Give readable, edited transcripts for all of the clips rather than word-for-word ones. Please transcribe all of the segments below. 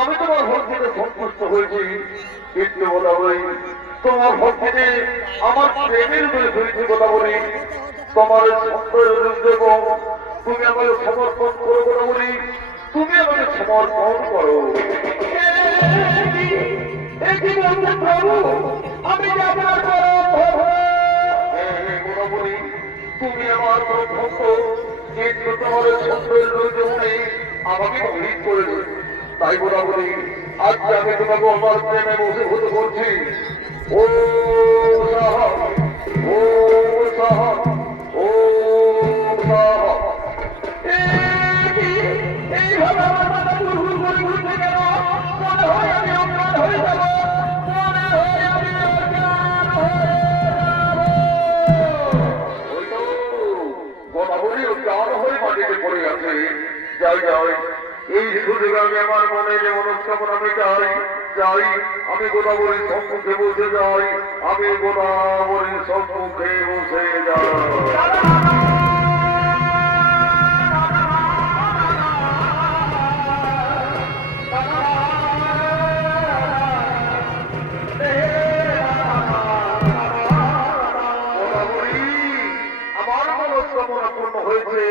আমি তোমার ভক্তিতে সন্তুষ্ট হয়েছি, কিন্তু কথা বলি তোমার ভক্তিতে আমার প্রেমের উপরে ধরেছি। কথা বলি তোমার দেব, তুমি আমাকে সমর্পণ করো। কথা বলি তুমি আমাকে সমর্পণ করো। আমি বলি তুমি আমার ভক্ত, কিন্তু তোমার সৌন্দর্য আমাকে অভিযোগ করেছে। তাই বলা বলি আজকে আমি তোমাকে আমার প্রেমে বসীভূত করছি। ও সাহা, ও সাহা, ও সাহা। এইভাবে আমার মাথা ঘুরঘুর করে ঘুরছে কেন? মনে হয় আমি অজ্ঞান হয়ে যাব, মনে হয় আমি অজ্ঞান হয়ে যাব। ওই তো গলাবলি অজ্ঞান হয়ে মাটিতে পড়ে আছে। যাই যাই, এই সুযোগ আমি আমার মনে যে মনস্কামনা আমি যাই, আমি গোদাবরীর সম্মুখে বসে যাই, আমি গোদাবরীর সম্মুখে বসে যাই। আমার মনস্কামনা পূর্ণ হয়েছে।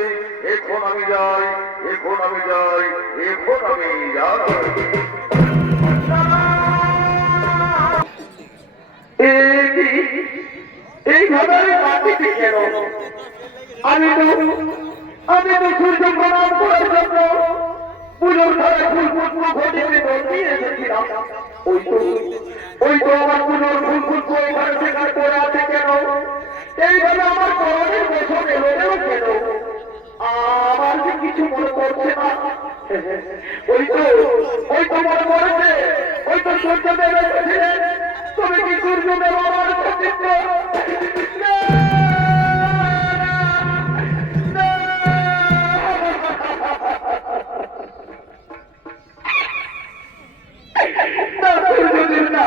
এখন আমি যাই, এখন আমি যাই, এখন আমি যাই। এইভাবে মাটিতে কেন? আমি তো সূর্য প্রণাম করার জন্য পুজোর ঘরে ফুল পুষ্প ঘটিতে বসিয়ে এসেছিলাম। ওই তো আমার পুজোর ফুল পুষ্প এখানে সেখানে পড়ে আছে কেন? এইভাবে আমার করণের বছর এলেও কেন? আমার যে কিছু মনে করছে না। ওই তো মনে পড়েছে, ওই তো সূর্যদেব এসেছিলেন। তুমি কি সূর্যদেব আমার সতীর্থ? সূর্যদেব না,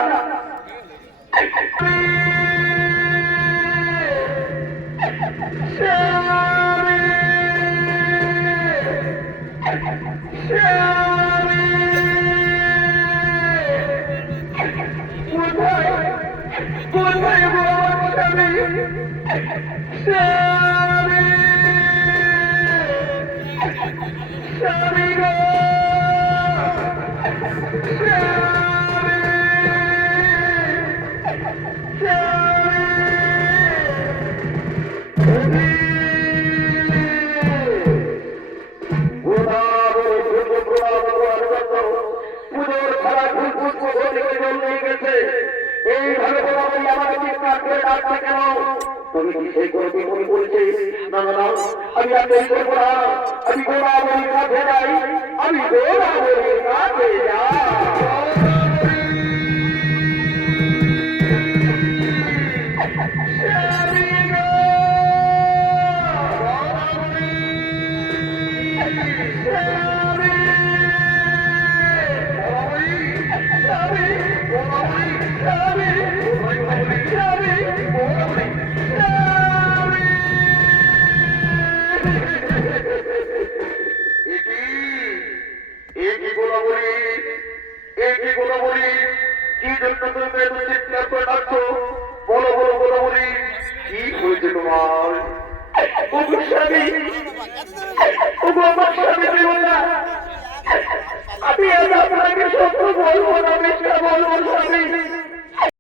এইভাবে আমাকে চিৎকার করে ডাকছে কেন? তুমি কি সেই করে মনে বলছে? না না না, আমি আর দেরি করবো না, আমি গোলাবলীর কাছে যাই, আমি গোলাবলীর কাছে যাই। কি জন্য তুমি চিৎকার করে ডাকছো? বলো বলো বলো বলি, কি হয়েছে তোমার? আমি আপনাকে সত্য বলবো না, মিথ্যা বলবো স্বামী।